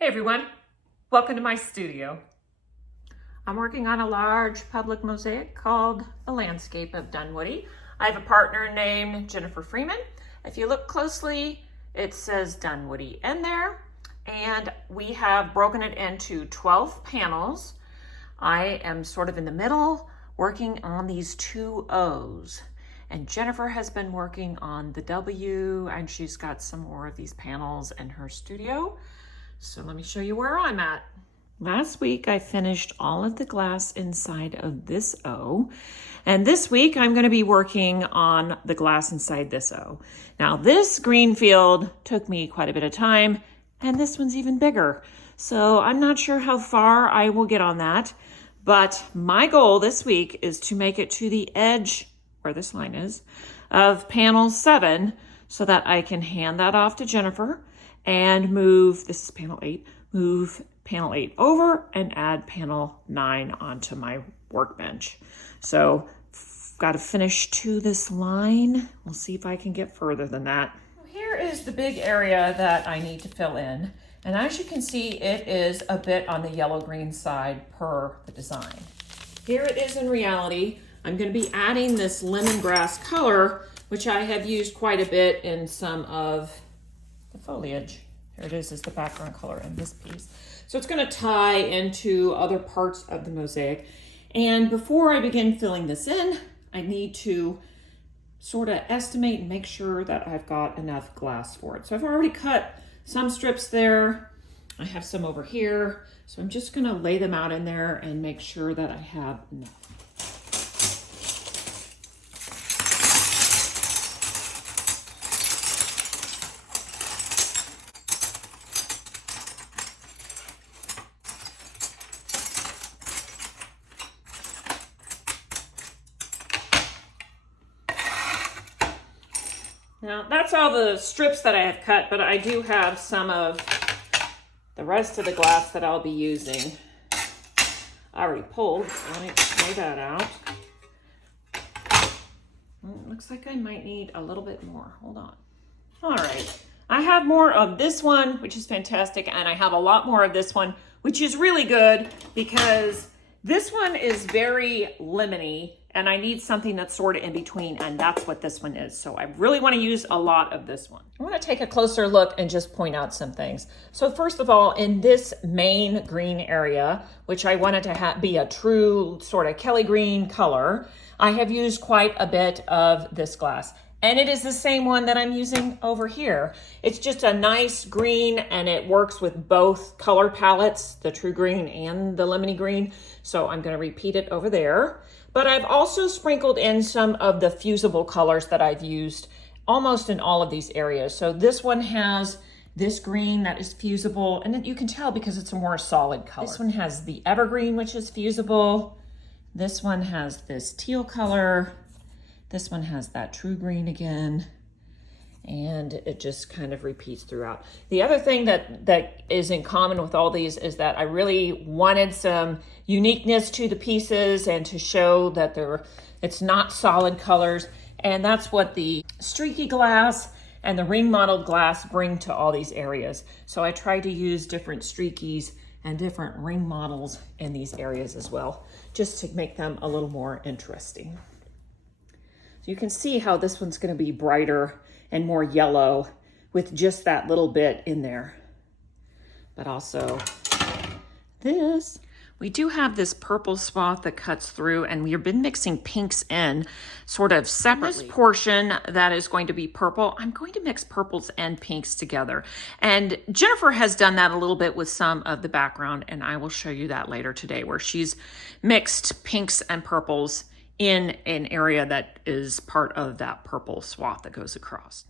Hey everyone, welcome to my studio. I'm working on a large public mosaic called The Landscape of Dunwoody. I have a partner named Jennifer Freeman. If you look closely, it says Dunwoody in there, and we have broken it into 12 panels. I am sort of in the middle working on these two O's, and Jennifer has been working on the W, and she's got some more of these panels in her studio. So let me show you where I'm at. Last week I finished all of the glass inside of this O, and this week I'm going to be working on the glass inside this O. Now this green field took me quite a bit of time, and this one's even bigger. So I'm not sure how far I will get on that, but my goal this week is to make it to the edge, where this line is, of panel 7 so that I can hand that off to Jennifer and move, this is panel 8, move panel 8 over and add panel 9 onto my workbench. So got to finish to this line. We'll see if I can get further than that. Here is the big area that I need to fill in. And as you can see, it is a bit on the yellow-green side per the design. Here it is in reality. I'm going to be adding this lemongrass color, which I have used quite a bit in some of the foliage. Here it is the background color in this piece. So it's going to tie into other parts of the mosaic. And before I begin filling this in, I need to sort of estimate and make sure that I've got enough glass for it. So I've already cut some strips there. I have some over here. So I'm just going to lay them out in there and make sure that I have enough. Now that's all the strips that I have cut, but I do have some of the rest of the glass that I'll be using. I already pulled, so let me lay that out. It looks like I might need a little bit more. Hold on. All right, I have more of this one, which is fantastic, and I have a lot more of this one, which is really good because this one is very lemony, and I need something that's sort of in between, and that's what this one is. So I really want to use a lot of this one. I want to take a closer look and just point out some things. So first of all, in this main green area, which I wanted to be a true sort of Kelly green color, I have used quite a bit of this glass. And it is the same one that I'm using over here. It's just a nice green, and it works with both color palettes, the true green and the lemony green. So I'm going to repeat it over there. But I've also sprinkled in some of the fusible colors that I've used almost in all of these areas. So this one has this green that is fusible, and you can tell because it's a more solid color. This one has the evergreen, which is fusible. This one has this teal color. This one has that true green again, and it just kind of repeats throughout. The other thing that is in common with all these is that I really wanted some uniqueness to the pieces and to show that it's not solid colors, and that's what the streaky glass and the ring-mottled glass bring to all these areas. So I tried to use different streakies and different ring models in these areas as well, just to make them a little more interesting. So you can see how this one's going to be brighter and more yellow with just that little bit in there. But also this. We do have this purple swath that cuts through, and we've been mixing pinks in sort of separately. This portion that is going to be purple, I'm going to mix purples and pinks together. And Jennifer has done that a little bit with some of the background, and I will show you that later today, where she's mixed pinks and purples in an area that is part of that purple swath that goes across.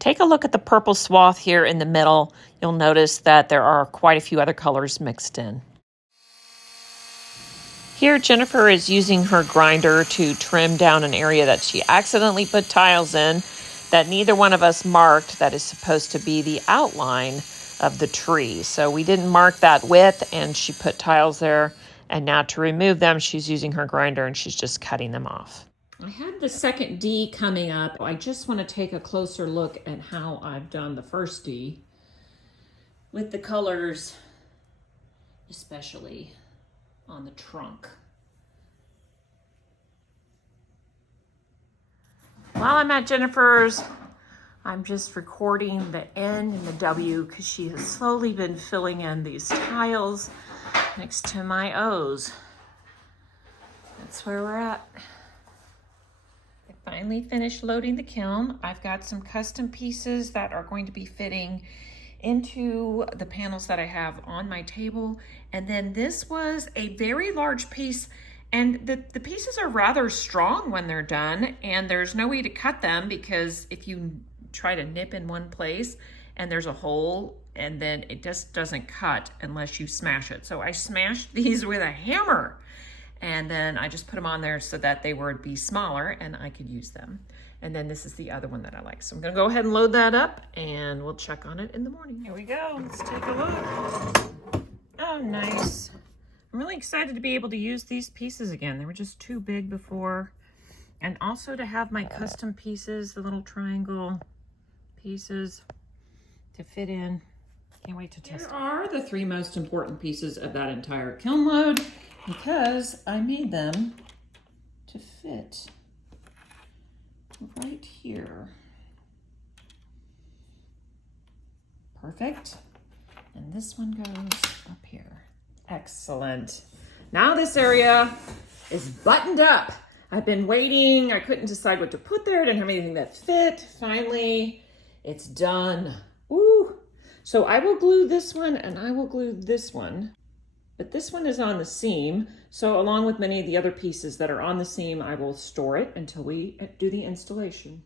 Take a look at the purple swath here in the middle. You'll notice that there are quite a few other colors mixed in. Here, Jennifer is using her grinder to trim down an area that she accidentally put tiles in that neither one of us marked that is supposed to be the outline of the tree. So we didn't mark that width, and she put tiles there. And now to remove them, she's using her grinder and she's just cutting them off. I have the second D coming up. I just want to take a closer look at how I've done the first D with the colors, especially on the trunk. While I'm at Jennifer's, I'm just recording the N and the W because she has slowly been filling in these tiles next to my O's. That's where we're at. I finally finished loading the kiln. I've got some custom pieces that are going to be fitting into the panels that I have on my table. And then this was a very large piece, and the pieces are rather strong when they're done, and there's no way to cut them because if you try to nip in one place and there's a hole, and then it just doesn't cut unless you smash it. So I smashed these with a hammer, and then I just put them on there so that they would be smaller and I could use them. And then this is the other one that I like. So I'm gonna go ahead and load that up and we'll check on it in the morning. Here we go, let's take a look. Oh, nice. I'm really excited to be able to use these pieces again. They were just too big before. And also to have my custom pieces, the little triangle pieces to fit in. Can't wait to test it. Here are the three most important pieces of that entire kiln load because I made them to fit right here. Perfect. And this one goes up here. Excellent. Now this area is buttoned up. I've been waiting. I couldn't decide what to put there. I didn't have anything that fit. Finally, it's done. Ooh. So I will glue this one and I will glue this one. But this one is on the seam. So along with many of the other pieces that are on the seam, I will store it until we do the installation.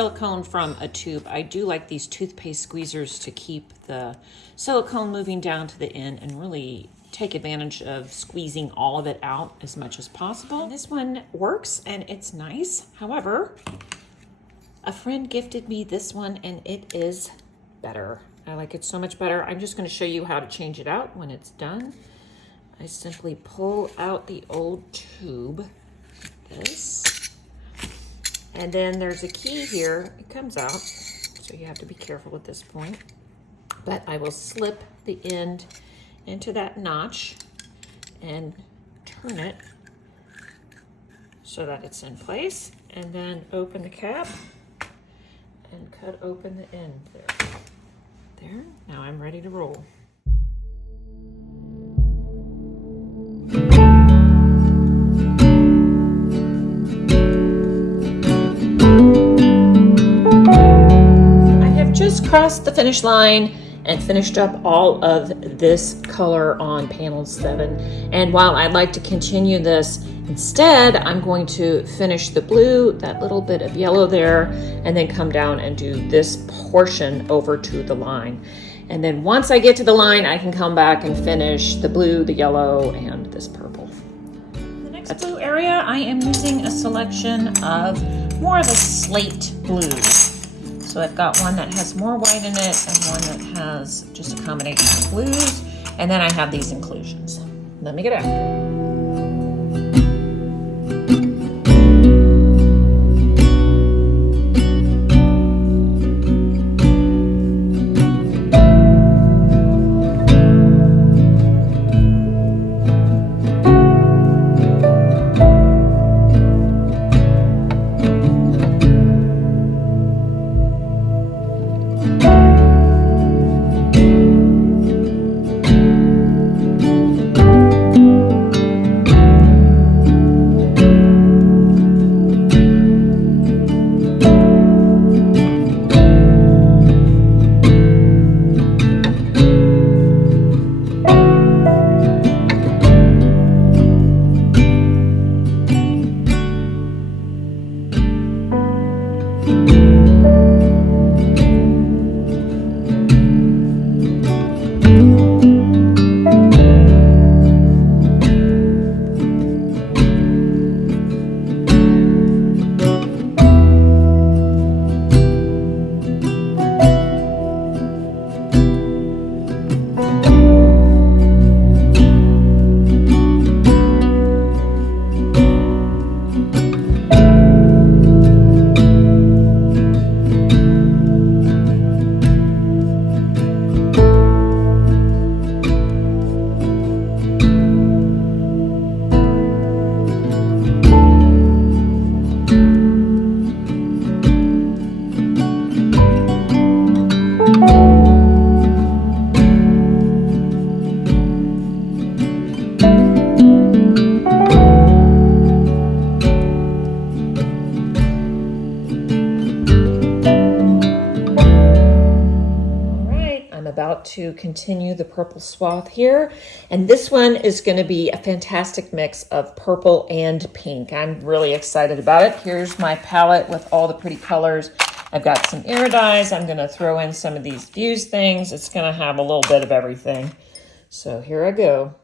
silicone from a tube, I do like these toothpaste squeezers to keep the silicone moving down to the end and really take advantage of squeezing all of it out as much as possible. This one works and it's nice. However, a friend gifted me this one and it is better. I like it so much better. I'm just going to show you how to change it out when it's done. I simply pull out the old tube like this. And then there's a key here. It comes out, so you have to be careful at this point. But I will slip the end into that notch and turn it so that it's in place, and then open the cap and cut open the end there. Now I'm ready to roll. I have just crossed the finish line and finished up all of this color on panel 7. And while I'd like to continue this, instead I'm going to finish the blue, that little bit of yellow there, and then come down and do this portion over to the line. And then once I get to the line, I can come back and finish the blue, the yellow, and this purple. The next blue area, I am using a selection of more of a slate blues. So I've got one that has more white in it and one that has just a combination of blues. And then I have these inclusions. Let me get after it. To continue the purple swath here, and this one is going to be a fantastic mix of purple and pink. I'm really excited about it. Here's my palette with all the pretty colors. I've got some iridized. I'm going to throw in some of these fuse things. It's going to have a little bit of everything. So here I go.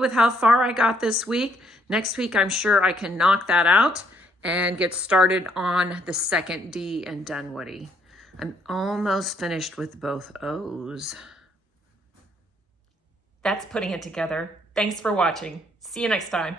with how far I got this week. Next week, I'm sure I can knock that out and get started on the second D in Dunwoody. I'm almost finished with both O's. That's putting it together. Thanks for watching. See you next time.